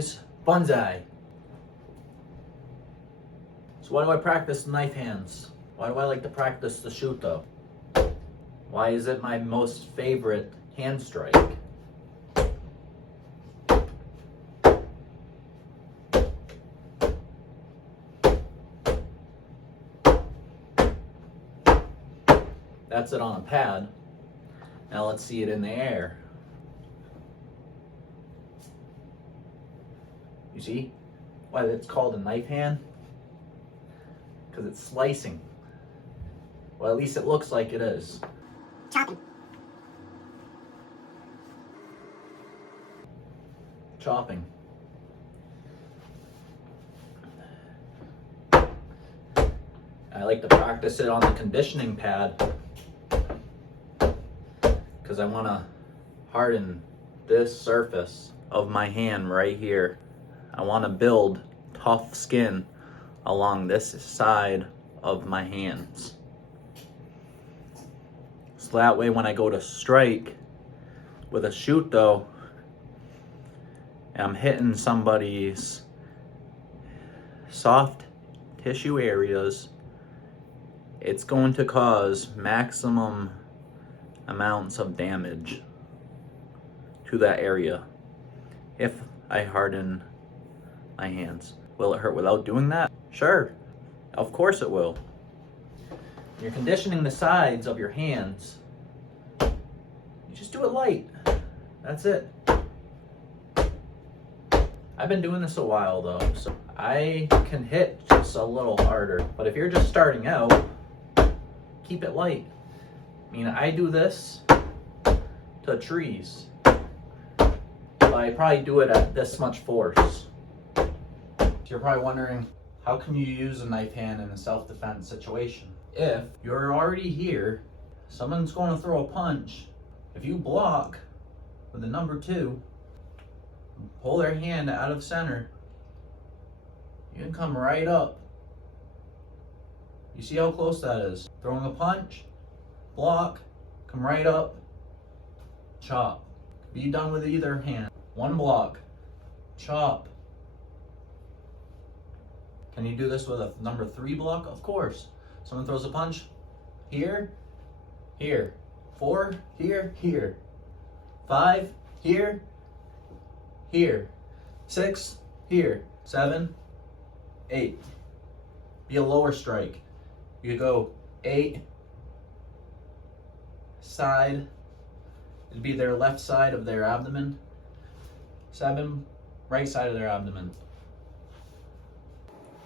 guys, Bunkai. So why do I practice knife hands? Why do I like to practice the Shuto? Why is it my most favorite hand strike? That's it on a pad. Now let's see it in the air. You see why it's called a knife hand? Because it's slicing. Well, at least it looks like it is. Chopping. Chopping. I like to practice it on the conditioning pad because I want to harden this surface of my hand right here. I want to build tough skin along this side of my hands. So that way when I go to strike with a Shuto and I'm hitting somebody's soft tissue areas, it's going to cause maximum amounts of damage to that area if I harden my hands. Will it hurt without doing that? Sure, of course it will. You're conditioning the sides of your hands. You just do it light. That's it. I've been doing this a while though, so I can hit just a little harder. But if you're just starting out, keep it light. I mean, I do this to trees, but I probably do it at this much force. You're probably wondering, how can you use a knife hand in a self-defense situation? If you're already here, someone's going to throw a punch. If you block with the number 2, pull their hand out of center, you can come right up. You see how close that is? Throwing a punch, block, come right up, chop. Be done with either hand. One block, chop. Can you do this with a number 3 block? Of course. Someone throws a punch, here, here. 4, here, here. 5, here, here. 6, here. 7, 8. Be a lower strike. You go 8, side. It'd be their left side of their abdomen. 7, right side of their abdomen.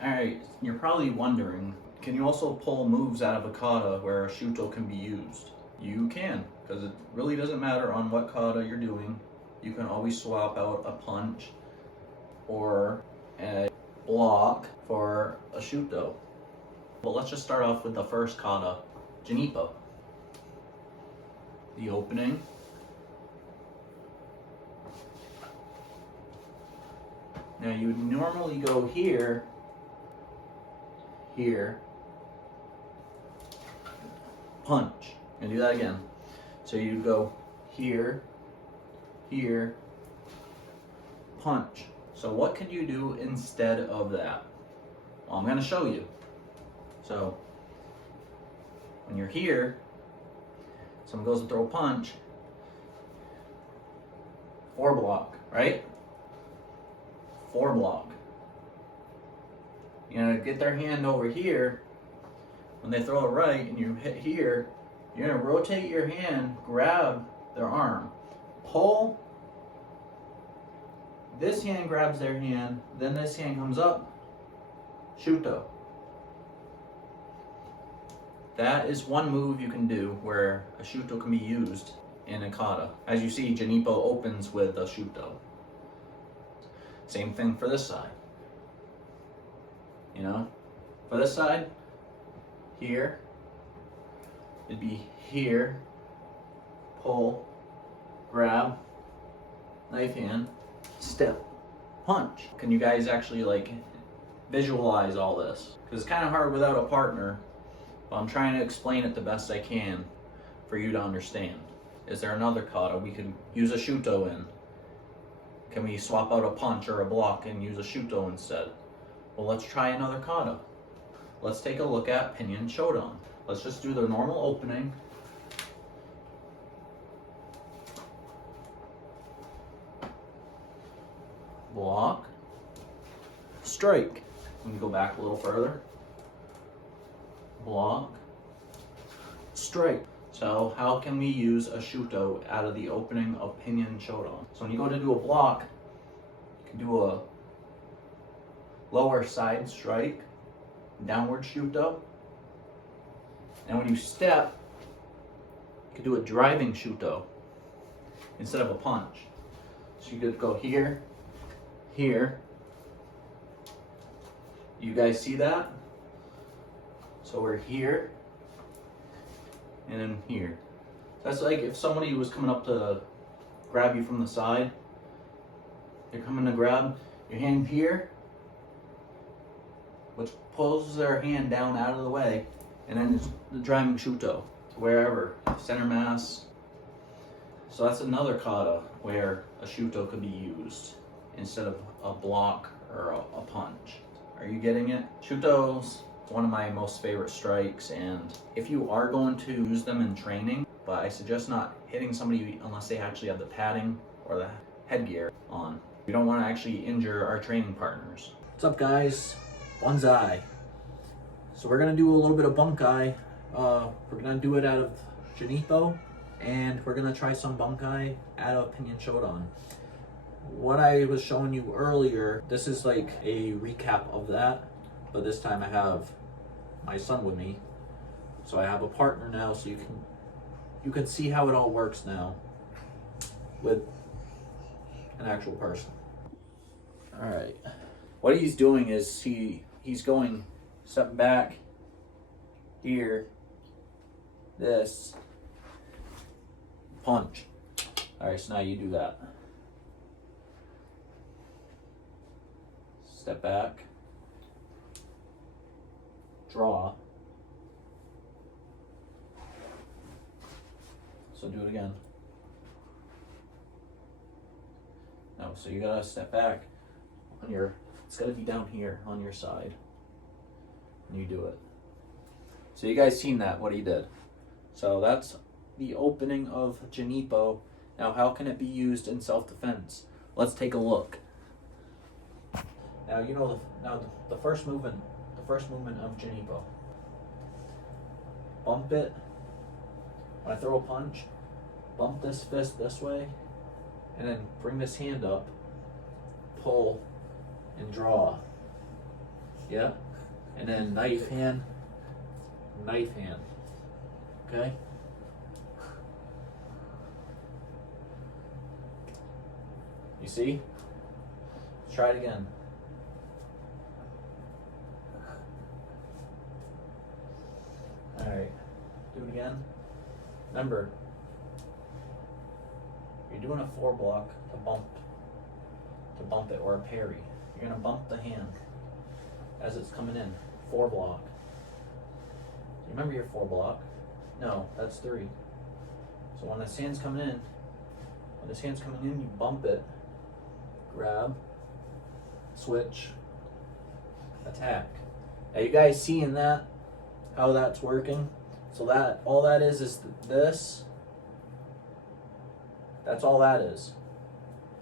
Alright, you're probably wondering, can you also pull moves out of a kata where a Shuto can be used? You can, because it really doesn't matter on what kata you're doing. You can always swap out a punch or a block for a Shuto. Well, let's just start off with the first kata, Jinipo. The opening. Now you would normally go here, here, punch, and do that again. So you'd go here, here, punch. So what can you do instead of that? Well, I'm going to show you. So when you're here, someone goes to throw a punch, 4 block, right? 4 block. You're gonna get their hand over here. When they throw it right and you hit here, you're gonna rotate your hand, grab their arm, pull. This hand grabs their hand, then this hand comes up, Shuto. That is one move you can do where a Shuto can be used in a kata. As you see, Jinipo opens with a Shuto. Same thing for this side. You know, for this side, here, it'd be here, pull, grab, knife hand, step, punch. Can you guys actually like visualize all this? Because it's kind of hard without a partner, but I'm trying to explain it the best I can for you to understand. Is there another kata we could use a Shuto in? Can we swap out a punch or a block and use a Shuto instead? Well, let's try another kata. Let's take a look at Pinion Shodan. Let's just do the normal opening. Block. Strike. Let me go back a little further. Block. Strike. So how can we use a Shuto out of the opening of Pinion Shodan? So when you go to do a block, you can do a lower side strike, downward Shuto. And when you step, you can do a driving Shuto instead of a punch. So you could go here, here. You guys see that? So we're here, and then here. That's like if somebody was coming up to grab you from the side. They're coming to grab your hand here, which pulls their hand down out of the way, and then it's the driving Shuto, wherever, center mass. So that's another kata where a Shuto could be used instead of a block or a punch. Are you getting it? Shuto's one of my most favorite strikes, and if you are going to use them in training, but I suggest not hitting somebody unless they actually have the padding or the headgear on. We don't want to actually injure our training partners. What's up, guys? Bunkai. So we're gonna do a little bit of Bunkai. We're gonna do it out of Junipo, and we're gonna try some Bunkai out of Pinion Shodan. What I was showing you earlier, this is like a recap of that, but this time I have my son with me, so I have a partner now, so you can see how it all works now with an actual person. All right, what he's doing is he's going step back here, this punch. All right, so now you do that. Step back, draw. So do it again. No, so you gotta step back on it's gotta be down here on your side. And you do it. So you guys seen that, what he did. So that's the opening of Junipo. Now how can it be used in self-defense? Let's take a look. Now you know the first movement of Junipo. Bump it. When I throw a punch, bump this fist this way, and then bring this hand up, pull, and draw. Yeah? And then knife hand. Okay? You see? Let's try it again. Alright, do it again. Remember, you're doing a 4 block to bump it, or a parry. You're gonna bump the hand as it's coming in. 4 block. Remember your 4 block? No, that's 3. So when this hand's coming in, you bump it, grab, switch, attack. Now you guys seeing that? How that's working? So that all that is this. That's all that is.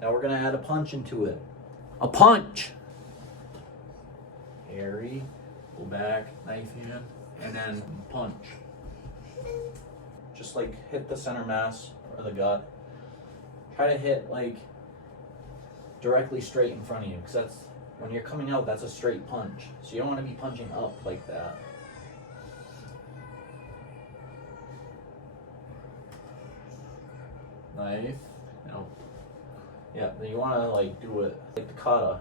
Now we're gonna add a punch into it. A punch! Parry, go back, knife hand, and then punch. Just like hit the center mass or the gut. Try to hit like directly straight in front of you, because that's when you're coming out, that's a straight punch. So you don't want to be punching up like that. Knife, yeah, then you want to like do it like the kata.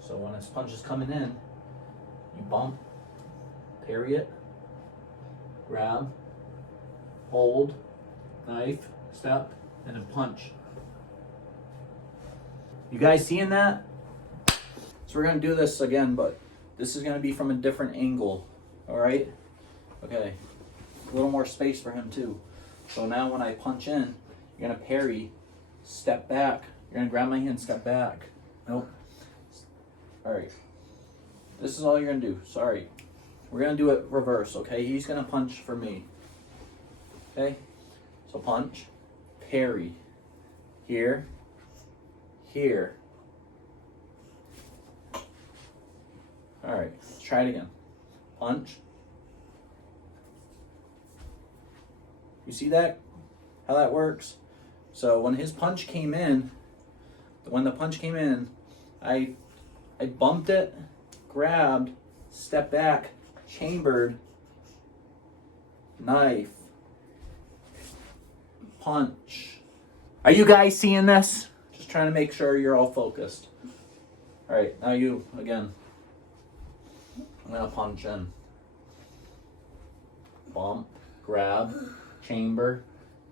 So when this punch is coming in, you bump, parry it, grab, hold, knife, step, and then punch. You guys seeing that? So we're gonna do this again, but this is gonna be from a different angle, all right? Okay, a little more space for him too. So now when I punch in, you're gonna parry step back. You're gonna grab my hand, step back. Nope. All right. This is all you're gonna do. Sorry. We're gonna do it reverse, okay? He's gonna punch for me. Okay? So punch, parry. Here, here. All right, let's try it again. Punch. You see that? How that works? So when his punch came in, I bumped it, grabbed, stepped back, chambered, knife, punch. Are you guys seeing this? Just trying to make sure you're all focused. All right, now you, again. I'm gonna punch in. Bump, grab, chamber,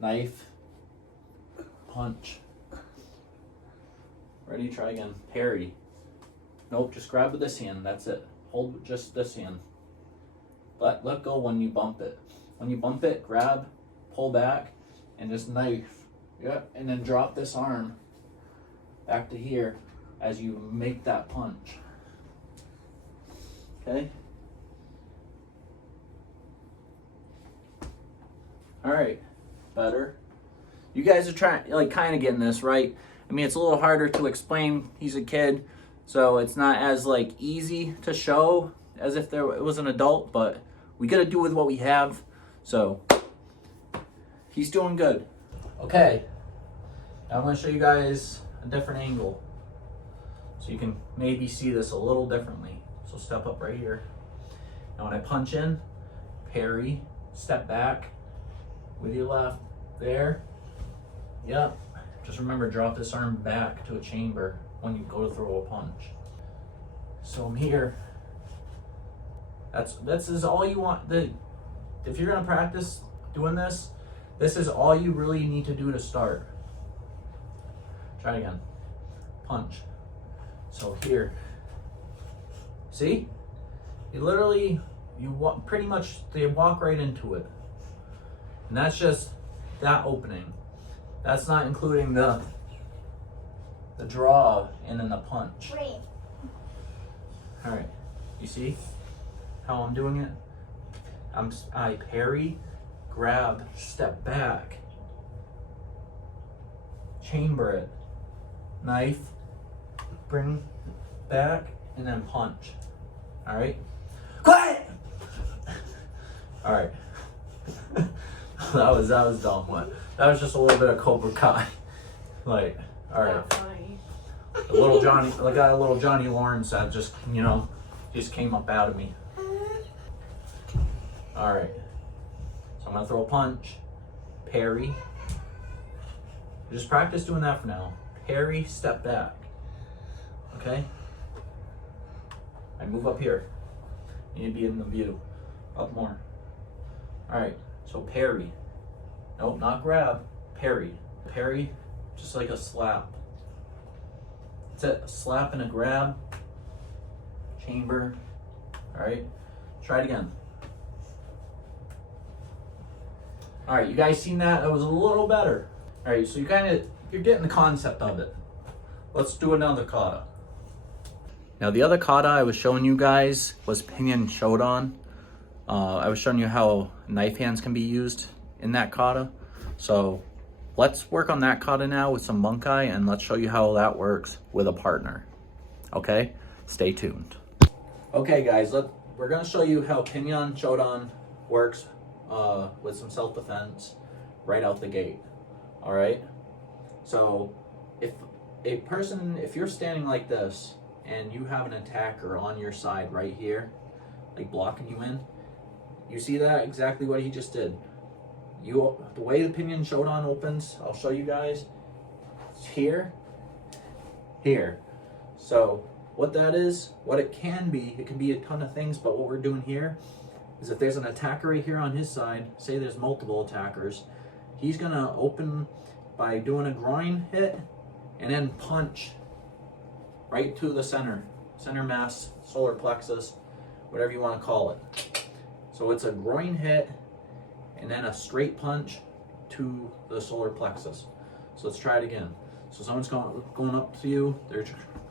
knife, punch. Ready? Try again. Parry. Nope, just grab with this hand. That's it. Hold just this hand. But let go when you bump it. When you bump it, grab, pull back, and just knife. Yep, and then drop this arm back to here as you make that punch. Okay? All right, better. You guys are trying, like, kind of getting this, right? I mean, it's a little harder to explain. He's a kid, so it's not as, like, easy to show as if it was an adult, but we got to do with what we have, so he's doing good. Okay, now I'm going to show you guys a different angle so you can maybe see this a little differently. So step up right here. Now when I punch in, parry, step back with your left there. Yep. Just remember, drop this arm back to a chamber when you go to throw a punch. So I'm here. This is all you want. If you're gonna practice doing this, this is all you really need to do to start. Try it again. Punch. So here. See? Pretty much they walk right into it. And that's just that opening. That's not including the draw and then the punch. Wait. All right. You see how I'm doing it? I parry, grab, step back, chamber it, knife, bring back, and then punch. All right. Quiet. All right. that was dumb. What? That was just a little bit of Cobra Kai. Like, all right. Not funny. A little Johnny, I got a little Johnny Lawrence that just came up out of me. All right. So I'm gonna throw a punch, parry. Just practice doing that for now. Parry, step back. Okay. I move up here. You need to be in the view. Up more. All right. So parry. Nope, not grab. Parry. Parry, just like a slap. That's it. A slap and a grab. Chamber. All right. Try it again. All right, you guys seen that? That was a little better. All right, so you're getting the concept of it. Let's do another kata. Now the other kata I was showing you guys was Pinyin Shodan. I was showing you how knife hands can be used in that kata. So let's work on that kata now with some Bunkai, and let's show you how that works with a partner. Okay, stay tuned. Okay guys, we're gonna show you how Pinyin Shodan works with some self-defense right out the gate. All right, so if you're standing like this and you have an attacker on your side right here, like blocking you in, you see that exactly what he just did. The way the Pinyin Shodan opens, I'll show you guys. It's here. So what that is, what it can be a ton of things, but what we're doing here is if there's an attacker right here on his side, say there's multiple attackers, he's gonna open by doing a groin hit and then punch right to the center mass, solar plexus, whatever you want to call it. So it's a groin hit and then a straight punch to the solar plexus. So let's try it again. So someone's going up to you, they're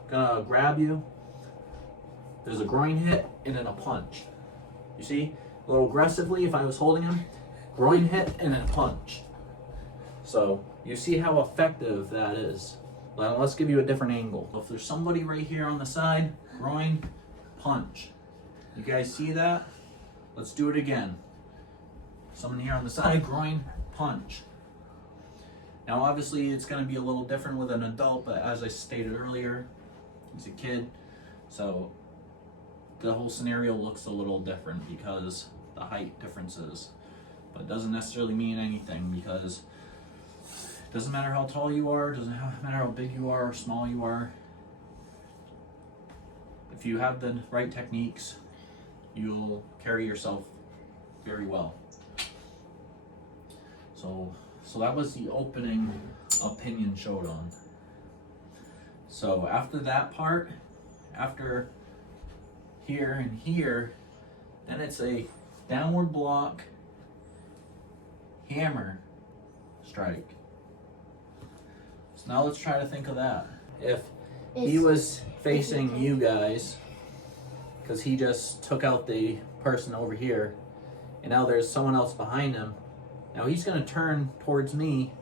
gonna grab you. There's a groin hit and then a punch. You see, a little aggressively if I was holding him, groin hit and then punch. So you see how effective that is. Now let's give you a different angle. If there's somebody right here on the side, groin, punch. You guys see that? Let's do it again. Someone here on the side, groin, punch. Now obviously it's going to be a little different with an adult, but as I stated earlier, he's a kid, so the whole scenario looks a little different because the height differences. But it doesn't necessarily mean anything, because it doesn't matter how tall you are, it doesn't matter how big you are or small you are. If you have the right techniques, you'll carry yourself very well. So that was the opening opinion showdown. So after that part, after here and here, then it's a downward block, hammer, strike. So now let's try to think of that. If he was facing you guys, because he just took out the person over here, and now there's someone else behind him. Now he's going to turn towards me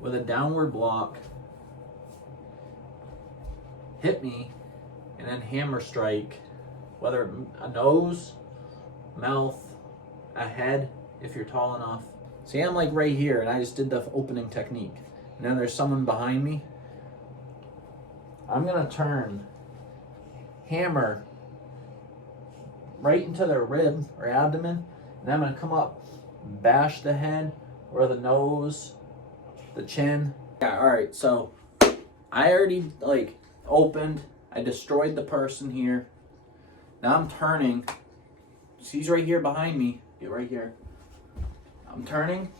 with a downward block, hit me, and then hammer strike, whether a nose, mouth, a head, if you're tall enough. See, I'm like right here, and I just did the opening technique. And then there's someone behind me. I'm going to turn, hammer right into their rib or abdomen, and I'm going to come up, bash the head or the nose, the chin. Yeah, alright, so I already opened, I destroyed the person here. Now I'm turning. He's right here behind me. Get right here. I'm turning,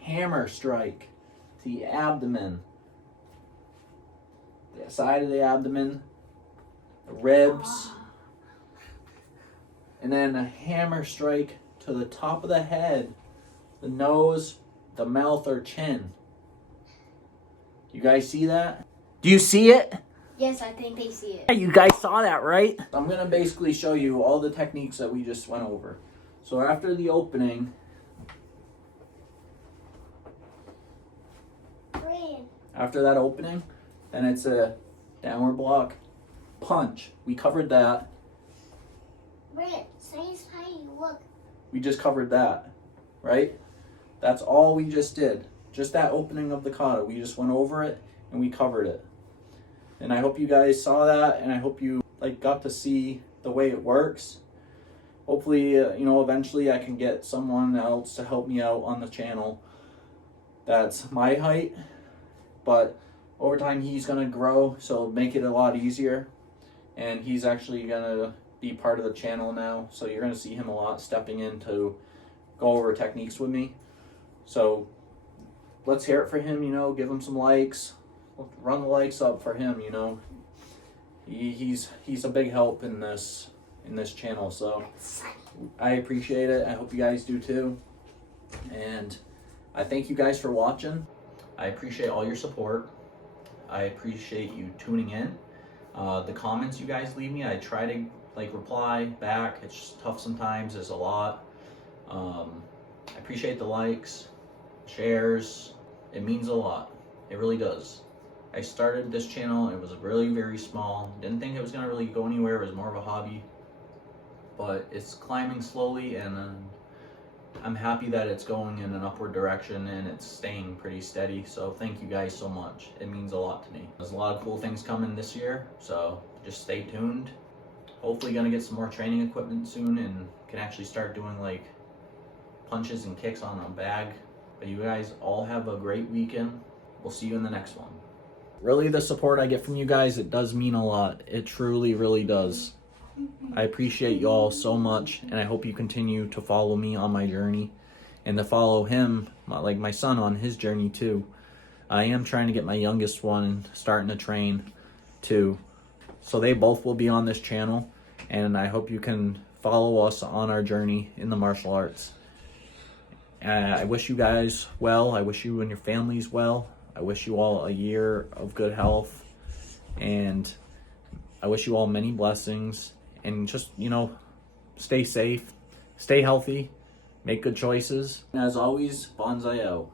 hammer strike to the abdomen, the side of the abdomen, the ribs, and then a hammer strike to the top of the head, the nose, the mouth or chin. You guys see that? Do you see it? Yes, I think they see it. Yeah, you guys saw that, right? I'm gonna basically show you all the techniques that we just went over. So after the opening, after that opening, then it's a downward block, punch. We covered that. Brent, say tiny, look. We just covered that, right? That's all we just did. Just that opening of the kata. We just went over it and we covered it. And I hope you guys saw that, and I hope you got to see the way it works. Hopefully, eventually I can get someone else to help me out on the channel that's my height. But over time he's gonna grow, so it'll make it a lot easier. And he's actually gonna be part of the channel now, so you're going to see him a lot stepping in to go over techniques with me. So let's hear it for him, give him some likes, run the likes up for him. He's a big help in this channel, so I appreciate it. I hope you guys do too, and I thank you guys for watching. I appreciate all your support. I appreciate you tuning in. The comments you guys leave me, I try to reply back. It's just tough sometimes. There's a lot. I appreciate the likes, shares. It means a lot. It really does. I started this channel, it was really very small. Didn't think it was gonna really go anywhere. It was more of a hobby, but it's climbing slowly, and I'm happy that it's going in an upward direction and it's staying pretty steady. So thank you guys so much. It means a lot to me. There's a lot of cool things coming this year, so just stay tuned. Hopefully gonna get some more training equipment soon and can actually start doing punches and kicks on a bag. But you guys all have a great weekend. We'll see you in the next one. Really, the support I get from you guys, it does mean a lot. It truly, really does. I appreciate you all so much, and I hope you continue to follow me on my journey and to follow him, my son, on his journey too. I am trying to get my youngest one starting to train too. So they both will be on this channel, and I hope you can follow us on our journey in the martial arts. I wish you guys well. I wish you and your families well. I wish you all a year of good health, and I wish you all many blessings, and just, stay safe, stay healthy, make good choices. And as always, bonsai out.